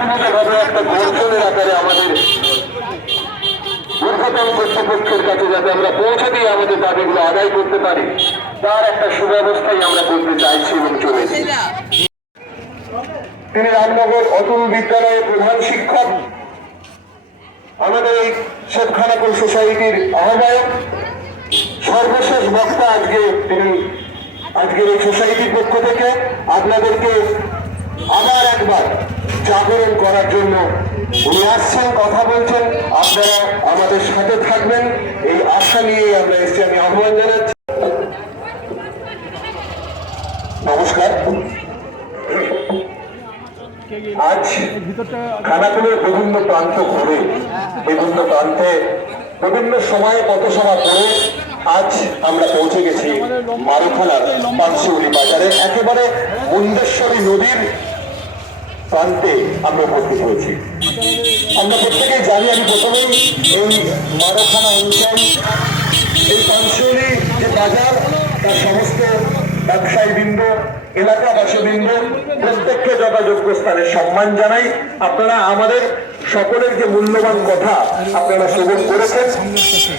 আমাদের তিনি রামনগর অতুল বিদ্যালয়ের প্রধান শিক্ষক, আমাদের এই শেখ সোসাইটির আহ্বায়ক, সর্বশেষ বক্তা আজকে তিনি আজকের এই সোসাইটির পক্ষ থেকে। আপনাদেরকে আবার একবার জাগরণ করার জন্য উনি আসছেন, কথা বলছেন। আপনারা আমাদের সাথে থাকবেন। এই আশা নিয়েই আমরা এসেছি, আমি আহ্বান জানাচ্ছি। নমস্কার। আজ খানাকুলের বিভিন্ন প্রান্ত ঘুরে, বিভিন্ন প্রান্তে, বিভিন্ন সময়ে কত সভা করে আজ আমরা পৌঁছে গেছি মারুখানার পাঁচশৌরি বাজারে। একেবারে মুন্দেশ্বরী নদীর প্রান্তে আমরা উপস্থিত হয়েছি। আমরা প্রত্যেকেই জানি, আমি প্রথমেই এই মারুখানা অঞ্চল, এই পাঁচশৌরি যে বাজার, তার সমস্ত ব্যবসায়ী বৃন্দ এলাকাবাসীবৃন্দ, প্রত্যেককে যথাযোগ্য স্থানে সম্মান জানাই। আপনারা আমাদের সকলের যে মূল্যবান কথা আপনারা শ্রবণ করেছেন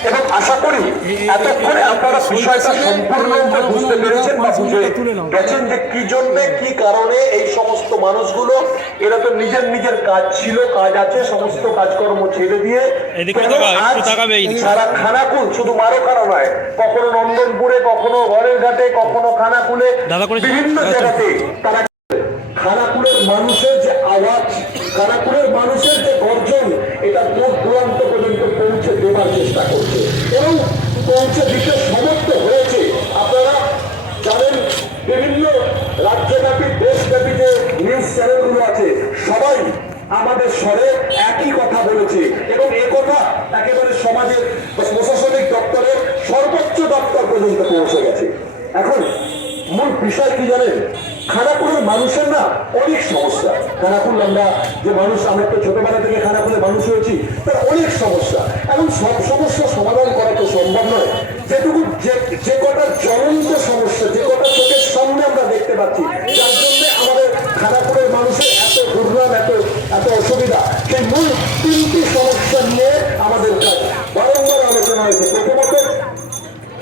এবং আশা করি এতক্ষণে আপনারা বিষয়টা সম্পূর্ণ বুঝতে পেরেছেন বা বুঝে গেছেন যে কি জন্যে কি কারণে এই সমস্ত মানুষগুলো এরা তো নিজের নিজের কাজ ছিল কাজ আছে সমস্ত কাজকর্ম ছেড়ে দিয়ে সারা খানাকুল শুধু মারোখানা নয় কখনো নন্দনপুরে কখনো ঘরের ঘাটে কখনো খানাকুলে? বিভিন্ন আচ্ছা। জায়গাতে তারা খানাকুলের মানুষের যে আওয়াজ খানাকুলের মানুষের যে গর্জন, এটা দূর দূরান্ত পর্যন্ত পৌঁছে দেবার চেষ্টা করছে। এবং পৌঁছে দিতে সমর্থ হয়েছে। আপনারা জানেন, বিভিন্ন রাজ্যব্যাপী, দেশব্যাপী যে নিউজ চ্যানেলগুলো আছে, সবাই আমাদের স্বরে একই কথা বলেছে এবং এ কথা একেবারে সমাজের প্রশাসনিক দপ্তরের সর্বোচ্চ দপ্তর পর্যন্ত পৌঁছে গেছে। এখন মূল বিষয় কি জানেন? খানাকুলের মানুষের না অনেক সমস্যা। খানাকুল আমরা যে মানুষ, আমরা তো ছোটবেলা থেকে খানাকুলে মানুষ হয়েছি, তার অনেক সমস্যা। এখন সব সমস্যা সমাধান করা তো সম্ভব নয়। যেটুকু যে যে কটা জ্বলন্ত সমস্যা, যে কটা চোখের সামনে আমরা দেখতে পাচ্ছি যার জন্য আমাদের খানাকুলের মানুষের এত দুর্নাম, এত এত অসুবিধা। সেই মূল তিনটি সমস্যা নিয়ে আমাদের কাজ। বারংবার আলোচনা হয়েছে। প্রথমত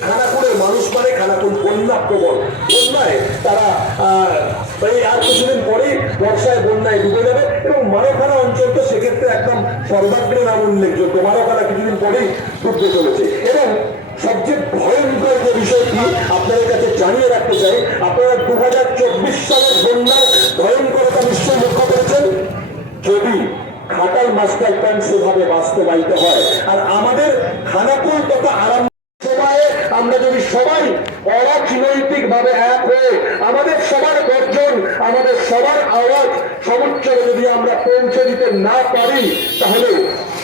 খানাকুলের মানুষ মানে খানাকুল বন্যা প্রবল। বন্যায় তারা এই আর কিছুদিন পরেই বর্ষায় বন্যায় ডুবে যাবে এবং মারোখানা অঞ্চল তো সেক্ষেত্রে একদম সর্বাগ্রে নাম উল্লেখযোগ্য। মারোখানা কিছুদিন পরেই ডুবতে চলেছে। এবং সবচেয়ে ভয়ঙ্কর যে বিষয়টি আপনাদের কাছে জানিয়ে রাখতে চাই, আপনারা দু হাজার চব্বিশ সালের বন্যার ভয়ঙ্করতা নিশ্চয়ই লক্ষ্য করেছেন? যদি খাটাল মাস্টার প্ল্যান সেভাবে বাস্তবায়িত হয়, আর আমাদের খানাকুল তথা আরাম সময়ে আমরা যদি সবাই অরাজনৈতিক ভাবে এক হয়ে আমাদের সবার গর্জন, আমাদের সবার আওয়াজ সমুচ্চরে যদি আমরা পৌঁছে দিতে না পারি, তাহলে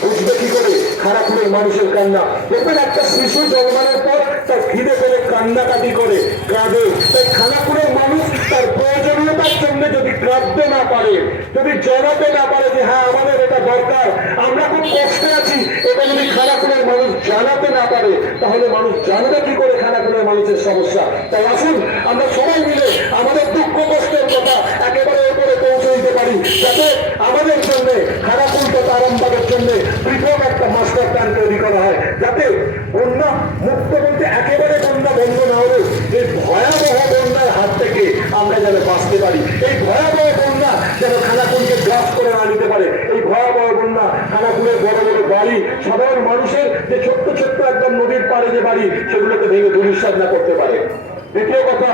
বুঝবে কি করে? খারাপুরের মানুষের কান্না। দেখবেন একটা শিশু জন্মানোর পর তার খিদে করে কান্নাকাটি করে, কাঁদে। তাই খানাপুরের মানুষ তার প্রয়োজনীয়তার জন্য যদি কাঁদতে না পারে, যদি জানাতে না পারে যে হ্যাঁ আমাদের এটা দরকার, আমরা খুব কষ্টে আছি, এটা যদি খানাকুলের মানুষ জানাতে পারে, তাহলে মানুষ জানবে কি করে খানাকুলের মানুষের সমস্যা। তাই আসুন, আমরা সবাই মিলে আমাদের দুঃখ, কষ্টের কথা একেবারে উপরে পৌঁছে দিতে পারি, যাতে আমাদের জন্য খানাকুল তথা আরামবাগের জন্য পৃথক একটা মাস্টার প্ল্যান তৈরি করা হয়, যাতে বন্যা মুক্ত বলতে একেবারে বন্যা বন্ধ না হলে এই ভয়াবহ বন্যার হাত থেকে আমরা যেন বাঁচতে পারি। এই ভয়াবহ বন্যা যেন খানাকুলকে গ্রাস করে না নিতে পারে। এই ভয়াবহ বন্যা খানাকুলের বড় বড় বাড়ি, সাধারণ মানুষের যে ছোট্ট নদীর যে বাড়ি, সেগুলোকে ভেঙে না করতে পারে। দ্বিতীয় কথা,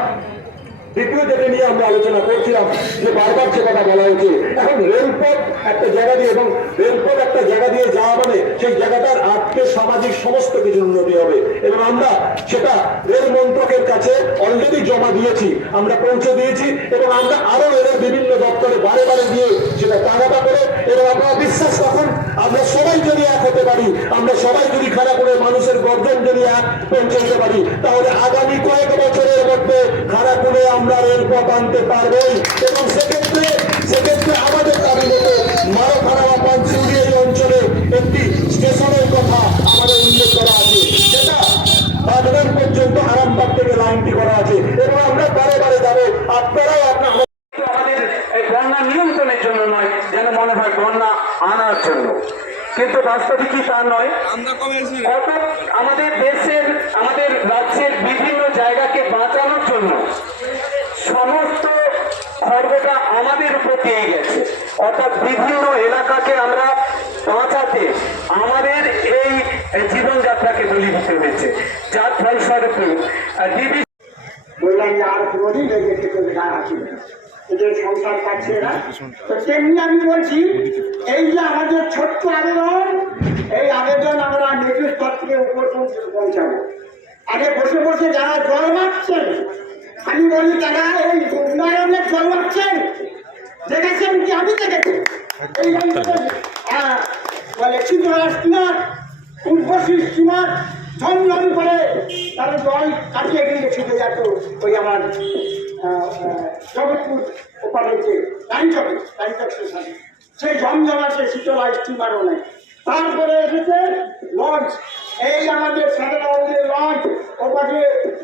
দ্বিতীয় যেটা নিয়ে আমরা আলোচনা করছিলাম, যে বারবার যে কথা বলা হয়েছে, এখন রেলপথ একটা জায়গা দিয়ে এবং রেলপথ একটা জায়গা দিয়ে যাওয়া মানে সেই জায়গাটার আর্থিক সামাজিক সমস্ত কিছু উন্নতি হবে। এবং আমরা সেটা রেল মন্ত্রকের কাছে অলরেডি জমা দিয়েছি, আমরা পৌঁছে দিয়েছি, এবং আমরা আরও রেলের বিভিন্ন দপ্তরে বারে বারে দিয়ে সেটা টাকাটা করে, এবং আপনারা বিশ্বাস রাখুন আমরা সবাই যদি এক হতে পারি, আমরা সবাই যদি খারাপুরের মানুষের গর্জন যদি এক পৌঁছে দিতে পারি, তাহলে আগামী কয়েক বছরের মধ্যে খারাপুরে আমরা রেলপথ আনতে পারবোই। এবং সেক্ষেত্রে সেক্ষেত্রে আমাদের দাবি মতো মারোখানা বা পানসিউড়ি এই অঞ্চলে একটি স্টেশনের কথা আমাদের উল্লেখ করা আছে। যেটা পর্যন্ত আরামবাগ থেকে লাইনটি করা আছে। এবং আমরা বারে বারে যাব। আপনারাও আপনার আমাদের এই বন্যা নিয়ন্ত্রণের জন্য নয় যেন মনে হয় বন্যা আনার জন্য কিন্তু বাস্তবিকই তা নয়। কত আমাদের দেশের আমাদের রাজ্যের বিভিন্ন জায়গাকে বাঁচানোর জন্য সমস্ত খর্বটা আমাদের উপর দিয়ে গেছে। অর্থাৎ বিভিন্ন এলাকাকে আমরা বাঁচাতে আমাদের এই জীবনযাত্রাকে বলি দিতে হয়েছে। যার ফলস্বরূপ ডিবি বললাম যে আর কোনোদিন এই দেখে তোদের গায়ে হাসি না এদের পাচ্ছে না। তো তেমনি আমি বলছি এই যে আমাদের ছোট্ট আবেদন এই আবেদন আমরা স্তর থেকে উপর পৌঁছাবো। আগে বসে বসে যারা জল মারছেন আমি বলি তারা এই উন্নয়নের জল মারছেন। দেখেছেন কি? আমি দেখেছি। এই বলে চিত্রা স্টিমার উর্বশী স্টিমার ঝমঝম করে তারা জল কাটিয়ে গিয়ে ছুটে যেত ওই আমার জগৎপুর ওপারে যে রানীচকে রানীচক স্টেশনে সেই সে শীতলা স্টিমারও নেই তারপরে এসেছে লঞ্চ এই আমাদের সাধারণের লঞ্চ ওপাশে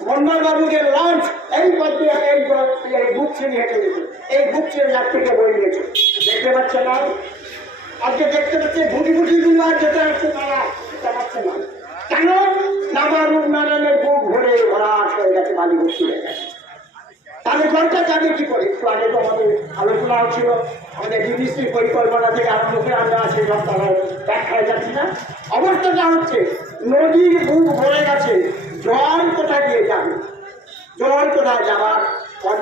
মন্ডলবাবুদের লঞ্চ এই পথে পথ- এই বুক ছেড়ে হেঁটে গেছে এই বুক ছেড়ে যার থেকে বই নিয়েছে দেখতে পাচ্ছে না আজকে দেখতে পাচ্ছে ভুটি ভুটি গুলো আর যেতে হচ্ছে তারা যেতে পারছে না কেন? নামা রূপনারায়ণের বুক ভরে ভরা হয়ে গেছে ভর্তি হয়ে গেছে। জলটা যাবে কি করে। একটু আগে তো আমাদের আলোচনা হচ্ছিল আমাদের ডিবিসি পরিকল্পনা থেকে আরম্ভ করে আমরা সেই সব তারা যাচ্ছি না। অবস্থাটা হচ্ছে, নদীর বুক ভরে গেছে, জল কোথায় দিয়ে যাবে? জল কোথায় যাওয়ার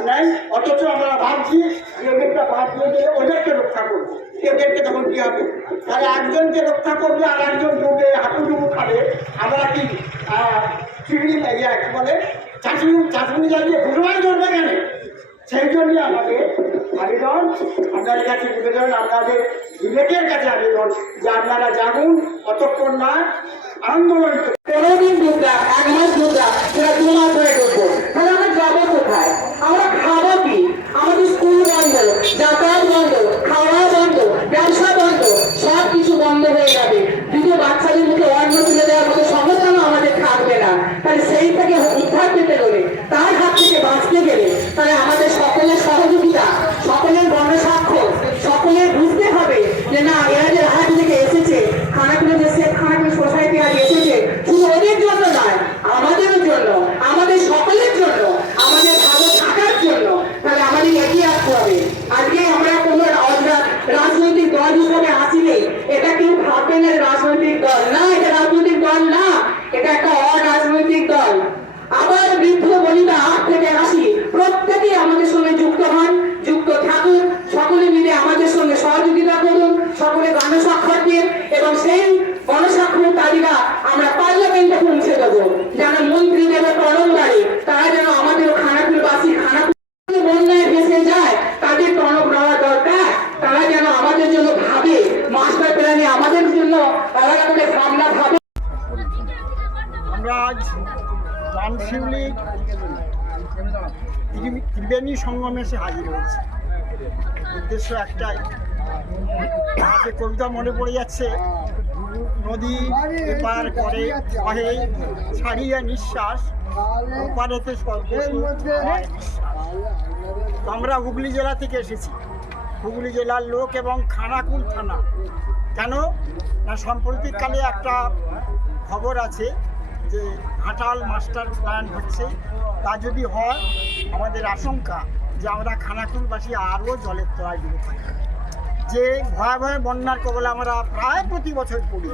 নাই, অথচ আমরা ভাবছি যে ওদেরটা বাদ দিয়ে দিলে ওদেরকে রক্ষা করব। এদেরকে তখন কি হবে? তাহলে একজনকে রক্ষা করবে আর একজন ডুবে হাঁটুডুবু খাবে, আমরা কি চিংড়ি, ইয়া বলে চাষি চাষনি জ্বালিয়ে ঘুরবাই ধরবে কেন? সেই জন্য আমাদের আবেদন। আপনার কাছে নিবেদন, আপনাদের বিবেকের কাছে আবেদন যে আপনারা জানুন অতক্ষণ না আন্দোলন কোনোদিন ডুবরা এক মাস ডুবরা সেটা দু মাস হয়ে ডুববো তাহলে আমরা যাব কোথায়? ত্রিবেণী সঙ্গমে এসে হাজির হয়েছে। উদ্দেশ্য একটাই। আমাকে কবিতা মনে পড়ে যাচ্ছে, নদী এপার করে কহে ছাড়িয়া নিঃশ্বাস, ওপারেতে আমরা হুগলি জেলা থেকে এসেছি। হুগলি জেলার লোক এবং খানাকুল থানা। কেন না, সাম্প্রতিককালে একটা খবর আছে যে ঘাটাল মাস্টার প্ল্যান হচ্ছে, তা যদি হয়, আমাদের আশঙ্কা যে আমরা খানাকুলবাসী আরও জলের তলায় ডুবে থাকি যে ভয়াবহ বন্যার কবলে আমরা প্রায় প্রতি বছর পড়ি।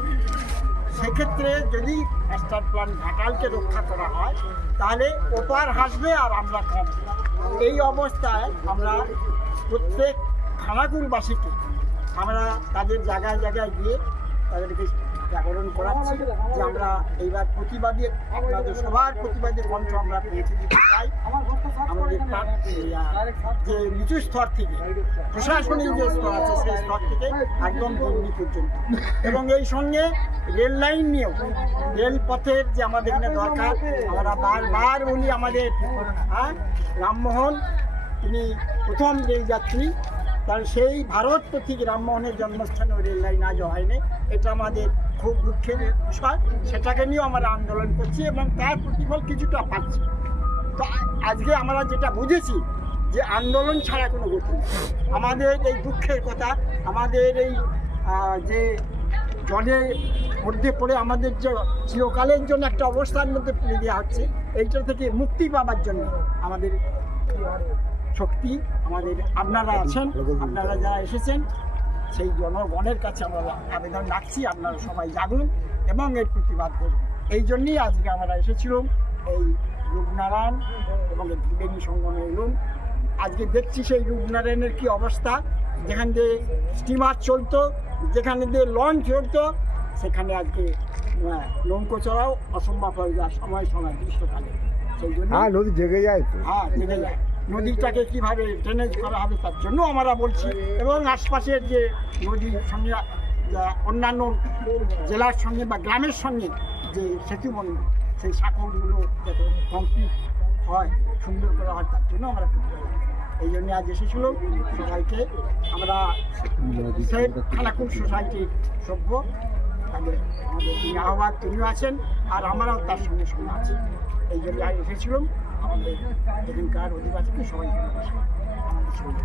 সেক্ষেত্রে যদি মাস্টার প্ল্যান ঘাটালকে রক্ষা করা হয়, তাহলে ওপার হাসবে আর আমরা কম। এই অবস্থায় আমরা প্রত্যেক খানাকুলবাসীকে আমরা তাদের জায়গায় জায়গায় গিয়ে তাদেরকে জাগরণ করাচ্ছি যে আমরা এইবার প্রতিবাদী, আপনাদের সবার প্রতিবাদী কণ্ঠ আমরা পৌঁছে দিতে চাই। আমাদের যে নিচু স্তর থেকে, প্রশাসনিক যে স্তর আছে, সেই স্তর থেকে একদম দিল্লি পর্যন্ত। এবং এই সঙ্গে রেল লাইন নিয়েও রেলপথের যে আমাদের এখানে দরকার, আমরা বারবার বলি আমাদের হ্যাঁ রামমোহন, তিনি প্রথম রেল যাত্রী। কারণ সেই ভারত প্রতীক রামমোহনের জন্মস্থানে রেল লাইন আজও হয়নি। এটা আমাদের খুব দুঃখের বিষয়। সেটাকে নিয়েও আমরা আন্দোলন করছি এবং তার প্রতিফল কিছুটা পাচ্ছি। তো আজকে আমরা যেটা বুঝেছি যে আন্দোলন ছাড়া কোনো গতি আমাদের এই দুঃখের কথা, আমাদের এই যে জলের মধ্যে পড়ে আমাদের যে চিরকালের জন্য একটা অবস্থার মধ্যে ফেলে দেওয়া হচ্ছে, এইটা থেকে মুক্তি পাওয়ার জন্য আমাদের শক্তি আমাদের আপনারা আছেন আপনারা যারা এসেছেন সেই জনগণের কাছে আমরা আবেদন রাখছি আপনারা সবাই জাগুন এবং এর প্রতিবাদ করুন। এই জন্যই আজকে আমরা এসেছিলাম এই রূপনারায়ণ এবং এই ত্রিবেণী সঙ্গমে এলুম। আজকে দেখছি সেই রূপনারায়ণের কি অবস্থা। যেখান দিয়ে স্টিমার চলতো যেখানে দিয়ে লঞ্চ চলতো সেখানে আজকে নৌকো চড়াও অসম্ভব হয়ে যায় সময় সময় গ্রীষ্মকালে। সেই জন্য হ্যাঁ নদী জেগে যায় তো। হ্যাঁ জেগে যায়। নদীটাকে কীভাবে ড্রেনেজ করা হবে তার জন্য আমরা বলছি। এবং আশপাশের যে নদীর সঙ্গে অন্যান্য জেলার সঙ্গে বা গ্রামের সঙ্গে যে সেতু বন্ধ সেই সাঁকোগুলো যাতে কমপ্লিট হয়, সুন্দর করা হয় তার জন্য আমরা এই জন্য আজ এসেছিল সবাইকে। আমরা সেফ খানাকুল সোসাইটির সভ্য। তাদের আমাদের আহ্বায়ক তিনিও আছেন, আর আমরাও তার সঙ্গে সঙ্গে আছি। এই জন্য এসেছিলাম আমাদের এখানকার অধিবাসীকে সবাইকে আমাদের সঙ্গে